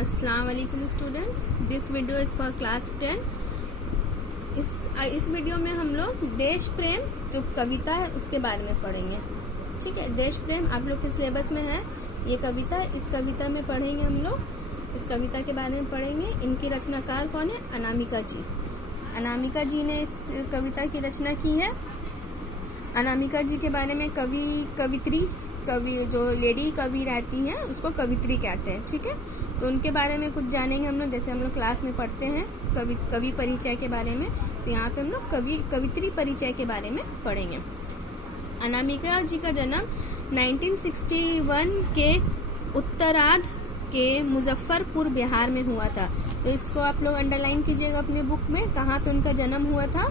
अस्सलाम वालेकुम students, this video is for class 10। इस वीडियो में हम लोग देश प्रेम जो कविता है उसके बारे में पढ़ेंगे। ठीक है, देश प्रेम आप लोग के सिलेबस में है ये कविता। इस कविता में पढ़ेंगे हम लोग, इस कविता के बारे में पढ़ेंगे। इनकी रचनाकार कौन है? अनामिका जी। अनामिका जी ने इस कविता की रचना की है। अनामिका जी के बारे में कवि जो लेडी कवि रहती हैं उसको कवित्री कहते हैं। ठीक है, तो उनके बारे में कुछ जानेंगे हम लोग। जैसे हम लोग क्लास में पढ़ते हैं कवि परिचय के बारे में, तो यहाँ पे हम लोग कवित्री परिचय के बारे में पढ़ेंगे। अनामिका जी का जन्म 1961 के उत्तरार्ध के मुजफ्फरपुर बिहार में हुआ था। तो इसको आप लोग अंडरलाइन कीजिएगा अपने बुक में, कहाँ पे उनका जन्म हुआ था।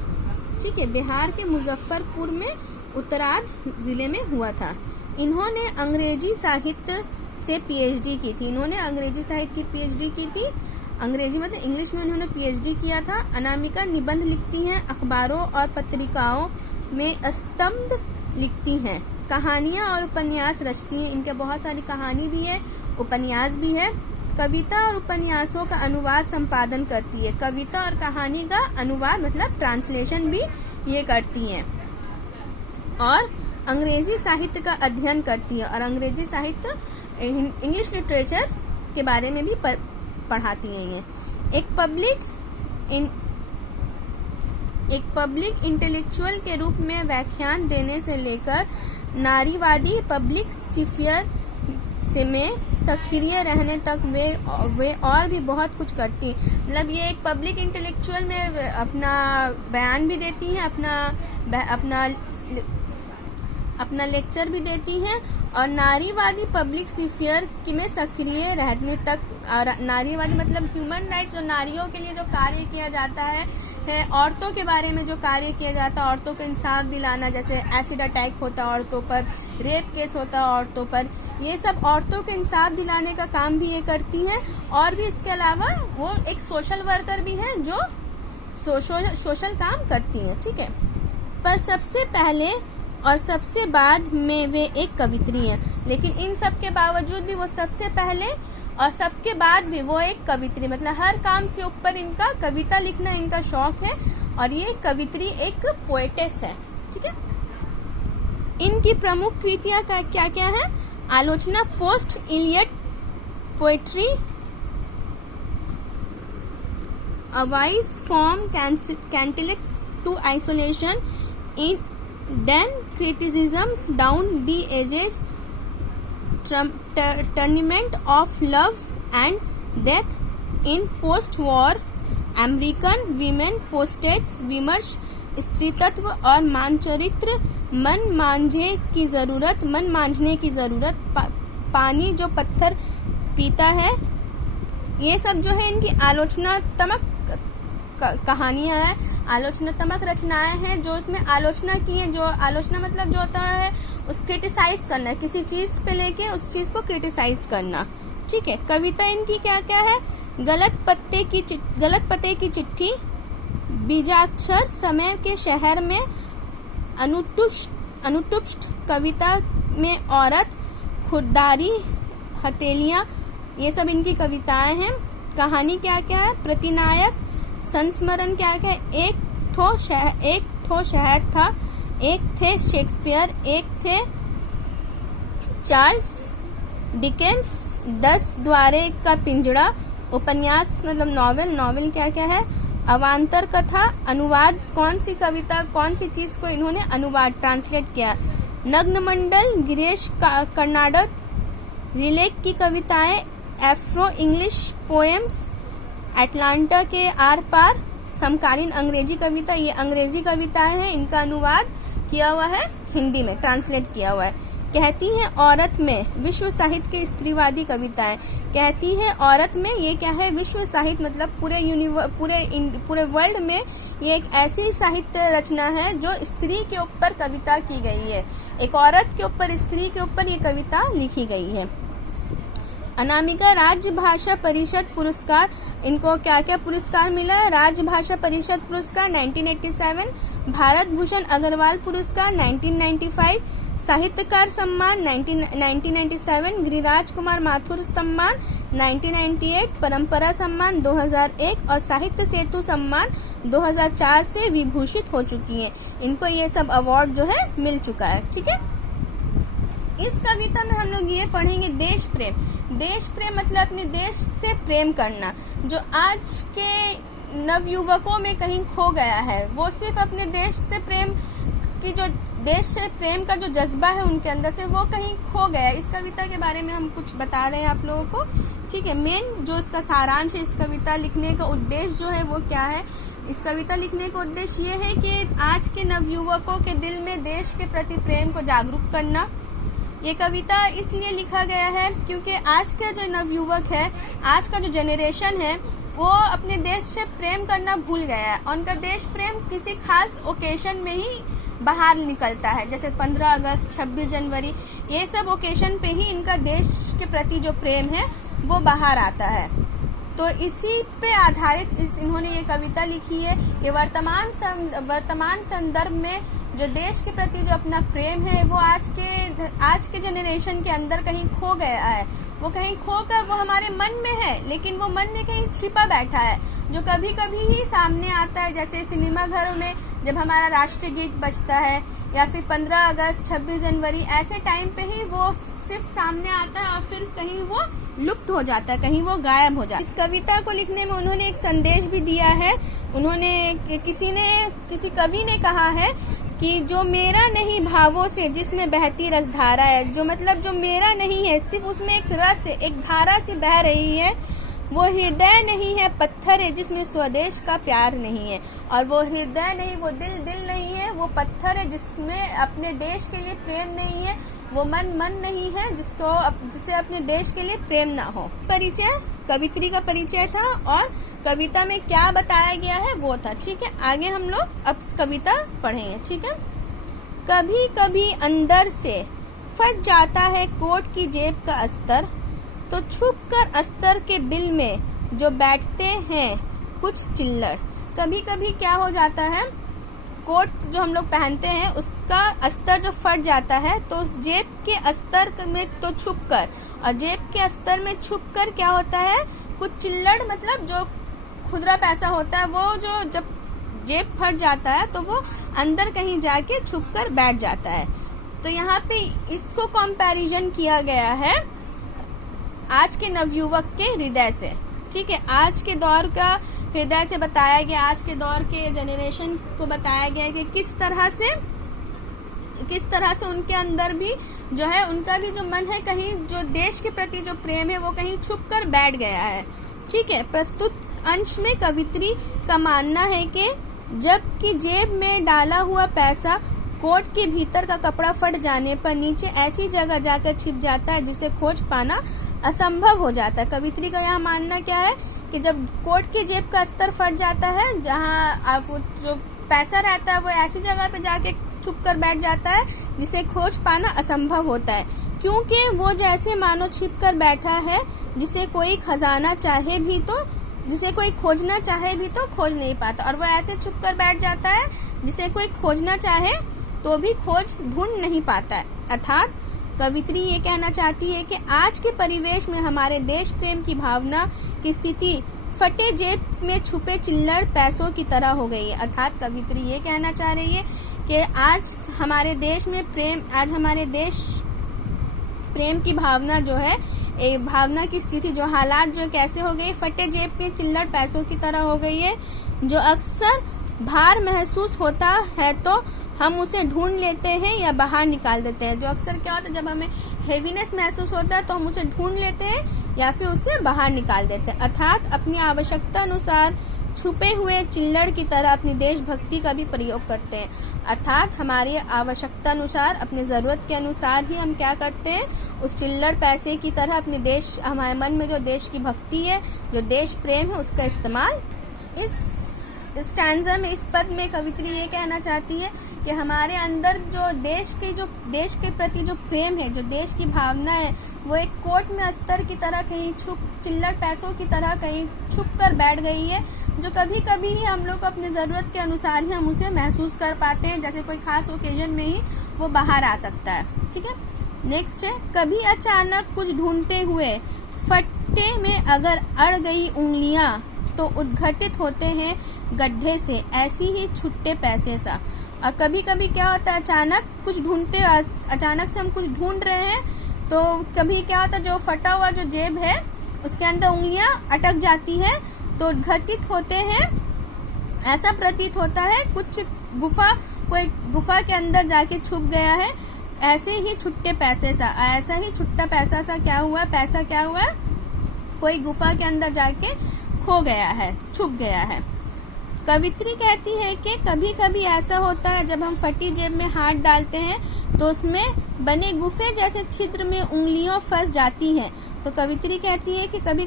ठीक है, बिहार के मुजफ्फरपुर में उत्तरार्ध जिले में हुआ था। इन्होंने अंग्रेजी साहित्य से पीएचडी की थी। इन्होंने अंग्रेजी साहित्य की पीएचडी की थी। अंग्रेजी मतलब इंग्लिश में उन्होंने पीएचडी किया था। अनामिका निबंध लिखती हैं, अखबारों और पत्रिकाओं में स्तंभ लिखती हैं, कहानियां और उपन्यास रचती हैं। इनके बहुत सारी कहानी भी है, उपन्यास भी है। कविता और उपन्यासों का अनुवाद संपादन करती है। कविता और कहानी का अनुवाद मतलब ट्रांसलेशन भी ये करती हैं। और अंग्रेजी साहित्य का अध्ययन करती है, और अंग्रेजी साहित्य इंग्लिश लिटरेचर के बारे में भी पढ़ाती हैं ये। एक पब्लिक इंटेलेक्चुअल के रूप में व्याख्यान देने से लेकर नारीवादी पब्लिक स्फीयर में सक्रिय रहने तक वे और भी बहुत कुछ करती हैं। मतलब ये एक पब्लिक इंटेलेक्चुअल में अपना बयान भी देती हैं, अपना लेक्चर भी देती हैं, और नारीवादी पब्लिक स्फीयर में सक्रिय रहने तक। और नारीवादी मतलब ह्यूमन राइट्स, जो नारियों के लिए जो कार्य किया जाता है, औरतों के बारे में जो कार्य किया जाता है, औरतों को इंसाफ दिलाना, जैसे एसिड अटैक होता है औरतों पर, रेप केस होता है औरतों पर, ये सब औरतों को इंसाफ दिलाने का काम भी ये करती हैं। और भी इसके अलावा वो एक सोशल वर्कर भी हैं जो सोशल काम करती हैं। ठीक है, पर सबसे पहले और सबसे बाद में वे एक कवित्री हैं। लेकिन इन सब के बावजूद भी वो सबसे पहले और सबके बाद भी वो एक कवित्री, मतलब हर काम से ऊपर इनका कविता लिखना इनका शौक है, और ये कवित्री एक पोएटेस है। ठीक है, इनकी प्रमुख कृतियां क्या क्या है? आलोचना, post Eliot poetry, a wise form cantillate to isolation in then criticisms down the edges, tournament of love and death in post-war American women poets, विमर्श, स्त्रीत्व और मानचरित्र, मन मांझने की जरूरत, पानी जो पत्थर पीता है, ये सब जो है इनकी आलोचनात्मक कहानियां हैं, आलोचनात्मक रचनाएं हैं जो इसमें आलोचना की है। जो आलोचना मतलब जो होता है उस क्रिटिसाइज करना, किसी चीज पे लेके उस चीज को क्रिटिसाइज करना। ठीक है, कविता इनकी क्या क्या है? गलत पते की चिट्ठी, बीजाक्षर, समय के शहर में, अनुतुष्ट, कविता में औरत, खुददारी, हथेलियां, ये सब इनकी कविताएं हैं। कहानी क्या क्या है? प्रतिनायक, संस्मरण क्या क्या है? एक ठो शहर था, एक थे शेक्सपियर, एक थे चार्ल्स डिकेंस, 10 द्वारे का पिंजड़ा, उपन्यास मतलब नॉवेल क्या क्या है? अवांतर कथा, अनुवाद, कौन सी कविता कौन सी चीज को इन्होंने अनुवाद ट्रांसलेट किया। नग्नमंडल, गिरीश कर्नाडक, रिलेक की कविताएं, एफ्रो इंग्लिश पोएम्स, अटलांटा के आर पार, समकालीन अंग्रेजी कविता, ये अंग्रेजी कविताएं हैं, इनका अनुवाद किया हुआ है हिंदी में, ट्रांसलेट किया हुआ है। कहती हैं औरत में, विश्व साहित्य की स्त्रीवादी कविताएं। कहती हैं औरत में, ये क्या है? विश्व साहित्य मतलब पूरे वर्ल्ड में ये एक ऐसी साहित्य रचना है जो स्त्री के ऊपर कविता की गई है। एक औरत के ऊपर, स्त्री के ऊपर ये कविता लिखी गई है। अनामिका राज्य भाषा परिषद पुरस्कार, इनको क्या क्या पुरस्कार मिला है? राज्य भाषा परिषद पुरस्कार 1987, भारत भूषण अग्रवाल पुरस्कार 1995, साहित्यकार सम्मान 1997, गिरिराज कुमार माथुर सम्मान 1998, परंपरा सम्मान 2001 और साहित्य सेतु सम्मान 2004 से विभूषित हो चुकी हैं। इनको ये सब अवार्ड जो है मिल चुका है। ठीक है, इस कविता में हम लोग ये पढ़ेंगे देश प्रेम। देश प्रेम मतलब अपने देश से प्रेम करना, जो आज के नवयुवकों में कहीं खो गया है। वो सिर्फ अपने देश से प्रेम की, जो देश से प्रेम का जो जज्बा है उनके अंदर से, वो कहीं खो गया। इस कविता के बारे में हम कुछ बता रहे हैं आप लोगों को। ठीक है, मेन जो इसका सारांश है, इस कविता लिखने का उद्देश्य जो है वो क्या है। इस कविता लिखने का उद्देश्य ये है कि आज के नवयुवकों के दिल में देश के प्रति प्रेम को जागरूक करना। ये कविता इसलिए लिखा गया है क्योंकि आज का जो नवयुवक है, आज का जो जनरेशन है, वो अपने देश से प्रेम करना भूल गया है। उनका देश प्रेम किसी खास ओकेशन में ही बाहर निकलता है, जैसे 15 अगस्त, 26 जनवरी, ये सब ओकेशन पे ही इनका देश के प्रति जो प्रेम है वो बाहर आता है। तो इसी पे आधारित इन्होंने ये कविता लिखी है कि वर्तमान संदर्भ में जो देश के प्रति जो अपना प्रेम है वो आज के जनरेशन के अंदर कहीं खो गया है। वो कहीं खोकर वो हमारे मन में है, लेकिन वो मन में कहीं छिपा बैठा है, जो कभी कभी ही सामने आता है। जैसे सिनेमा घरों में जब हमारा राष्ट्रीय गीत बजता है, या फिर 15 अगस्त, 26 जनवरी, ऐसे टाइम पे ही वो सिर्फ सामने आता है और फिर कहीं वो लुप्त हो जाता है, कहीं वो गायब हो जाता है। इस कविता को लिखने में उन्होंने एक संदेश भी दिया है। उन्होंने किसी कवि ने कहा है कि जो मेरा नहीं भावों से जिसमें बहती रसधारा है, जो मतलब जो मेरा नहीं है, सिर्फ उसमें एक रस है, एक धारा सी बह रही है। वो हृदय नहीं है, पत्थर है जिसमें स्वदेश का प्यार नहीं है। और वो हृदय नहीं, वो दिल नहीं है, वो पत्थर है जिसमें अपने देश के लिए प्रेम नहीं है। वो मन नहीं है जिसे अपने देश के लिए प्रेम ना हो। परिचय कवित्री का परिचय था और कविता में क्या बताया गया है वो था। ठीक है, आगे हम लोग अब कविता पढ़ेंगे। ठीक है, कभी कभी अंदर से फट जाता है कोट की जेब का अस्तर, तो छुप कर अस्तर के बिल में जो बैठते हैं कुछ चिल्लड़। कभी कभी क्या हो जाता है, कोट जो हम लोग पहनते हैं उसका अस्तर जो फट जाता है, तो उस जेब के अस्तर में तो छुप कर, और जेब के अस्तर में छुप कर क्या होता है, कुछ चिल्लड़ मतलब जो खुदरा पैसा होता है, वो जो जब जेब फट जाता है तो वो अंदर कहीं जाके छुप कर बैठ जाता है। तो यहाँ पे इसको कंपैरिजन किया गया है आज के नवयुवक के हृदय से। ठीक है, आज के दौर का हृदय से बताया गया, आज के दौर के जनरेशन को बताया गया कि किस तरह से उनके अंदर भी जो है, उनका भी जो मन है, कहीं जो देश के प्रति जो प्रेम है वो कहीं छुप कर बैठ गया है। ठीक है, प्रस्तुत अंश में कवित्री का मानना है कि जबकि जेब में डाला हुआ पैसा कोट के भीतर का कपड़ा फट जाने पर नीचे ऐसी जगह जाकर छिप जाता है जिसे खोज पाना असंभव हो जाता है। कवित्री का यह मानना क्या है कि जब कोट की जेब का अस्तर फट जाता है, जहाँ जो पैसा रहता है वो ऐसी जगह पे जाके छुप कर बैठ जाता है जिसे खोज पाना असंभव होता है, क्योंकि वो जैसे मानो छिप कर बैठा है जिसे कोई खजाना चाहे भी तो, जिसे कोई खोजना चाहे भी तो खोज नहीं पाता, और वो ऐसे छुप कर बैठ जाता है जिसे कोई खोजना चाहे तो भी खोज ढूंढ नहीं पाता है। अर्थात कवित्री ये कहना चाहती है कि आज के परिवेश में हमारे देश प्रेम की भावना की स्थिति फटे जेब में छुपे चिल्लड़ पैसों की तरह हो गई है। अर्थात कवित्री ये कहना चाह रही है कि आज हमारे देश में प्रेम की भावना जो है, एक भावना की स्थिति, जो हालात जो कैसे हो गई, फटे जेब में चिल्लड़ पैसों की तरह हो गई है। जो अक्सर भार महसूस होता है तो हम उसे ढूंढ लेते हैं या बाहर निकाल देते हैं। जो अक्सर क्या होता है, जब हमें हेवीनेस महसूस होता है तो हम उसे ढूंढ लेते हैं या फिर उसे बाहर निकाल देते हैं। अर्थात अपनी आवश्यकता अनुसार छुपे हुए चिल्लड़ की तरह अपनी देशभक्ति का भी प्रयोग करते हैं। अर्थात हमारी आवश्यकता अनुसार, अपनी ज़रूरत के अनुसार ही हम क्या करते हैं, उस चिल्लड़ पैसे की तरह अपने देश, हमारे मन में जो देश की भक्ति है, जो देश प्रेम है, उसका इस्तेमाल। इस स्टैंजा में, इस पद में कवित्री ये कहना चाहती है कि हमारे अंदर जो देश के प्रति जो प्रेम है, जो देश की भावना है, वो एक कोट में अस्तर की तरह कहीं चिल्लड़ पैसों की तरह कहीं छुप कर बैठ गई है, जो कभी कभी ही हम लोग अपनी ज़रूरत के अनुसार ही हम उसे महसूस कर पाते हैं। जैसे कोई खास ओकेजन में ही वो बाहर आ सकता है। ठीक है, नेक्स्ट है, कभी अचानक कुछ ढूंढते हुए फट्टे में अगर अड़ गई उंगलियां तो उद्घटित होते हैं गड्ढे से ऐसी ही छुट्टे पैसे सा। और कभी कभी क्या होता है, अचानक कुछ ढूंढते, अचानक से हम कुछ ढूंढ रहे हैं तो कभी क्या होता है, जो फटा हुआ जो जेब है उसके अंदर उंगलियां अटक जाती है तो उद्घटित होते हैं, ऐसा प्रतीत होता है कुछ कोई गुफा के अंदर जाके छुप गया है, ऐसे ही छुट्टे पैसे सा, ऐसा ही छुट्टा पैसा सा क्या हुआ, पैसा क्या हुआ, कोई गुफा के अंदर जाके खो गया है, छुप गया है। कवित्री कहती है कि कभी कभी ऐसा होता है जब हम फटी जेब में हाथ डालते हैं तो उसमें बने गुफे जैसे छिद्र में उंगलियां फंस जाती हैं। तो कवित्री कहती है कि कभी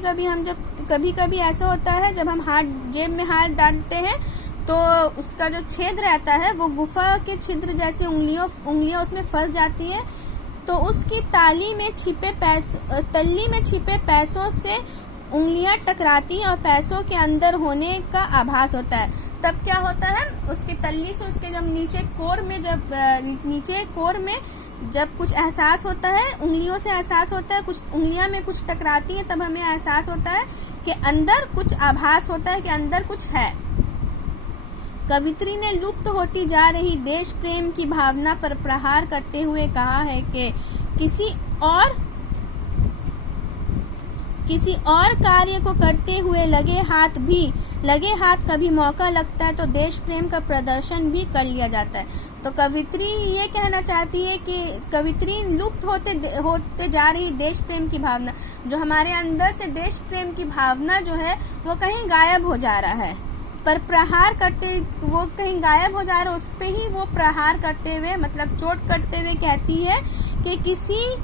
कभी ऐसा होता है जब हम जेब में हाथ डालते हैं तो उसका जो छेद रहता है वो गुफा के छिद्र जैसे उंगलियां उसमें फंस जाती हैं, तो उसकी तल्ली में छिपे पैसों से उंगलियां टकराती हैं और पैसों के अंदर होने का आभास होता है। तब क्या होता है, उसकी तल्ली से उसके जब नीचे कोर में जब कुछ एहसास होता है, उंगलियों से एहसास होता है, कुछ उंगलियां में कुछ टकराती हैं, तब हमें एहसास होता है कि अंदर कुछ आभास होता है कि अंदर कुछ है। कवित्री ने लुप्त होती जा रही देश प्रेम की भावना पर प्रहार करते हुए कहा है कि किसी और कार्य को करते हुए लगे हाथ कभी मौका लगता है तो देश प्रेम का प्रदर्शन भी कर लिया जाता है। तो कवित्री ये कहना चाहती है कि कवित्री लुप्त होते जा रही देश प्रेम की भावना, जो हमारे अंदर से देश प्रेम की भावना जो है वो कहीं गायब हो जा रहा है, पर प्रहार करते वो कहीं गायब हो जा रहा है, उस पे ही वो प्रहार करते हुए मतलब चोट करते हुए कहती है कि किसी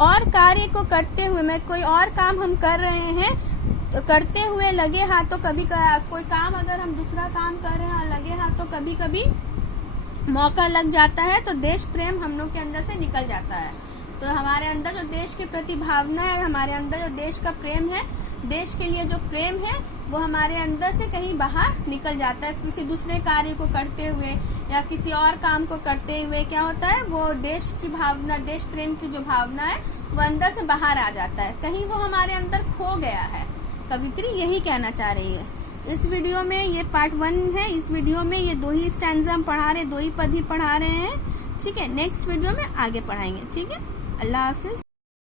और कार्य को करते हुए, मैं कोई और काम हम कर रहे हैं तो करते हुए लगे हाथों, कभी कोई काम अगर हम दूसरा काम कर रहे हैं और लगे हाथों कभी कभी मौका लग जाता है तो देश प्रेम हम लोग के अंदर से निकल जाता है। तो हमारे अंदर जो देश के प्रति भावना है, हमारे अंदर जो देश का प्रेम है, देश के लिए जो प्रेम है वो हमारे अंदर से कहीं बाहर निकल जाता है। किसी दूसरे कार्य को करते हुए या किसी और काम को करते हुए क्या होता है, वो देश की भावना, देश प्रेम की जो भावना है वो अंदर से बाहर आ जाता है, कहीं वो हमारे अंदर खो गया है। कवित्री यही कहना चाह रही है। इस वीडियो में ये पार्ट 1 है, इस वीडियो में ये 2 ही स्टैंजा हम पढ़ा रहे, 2 ही पद ही पढ़ा रहे हैं। ठीक है, नेक्स्ट वीडियो में आगे पढ़ाएंगे। ठीक है, अल्लाह हाफिज।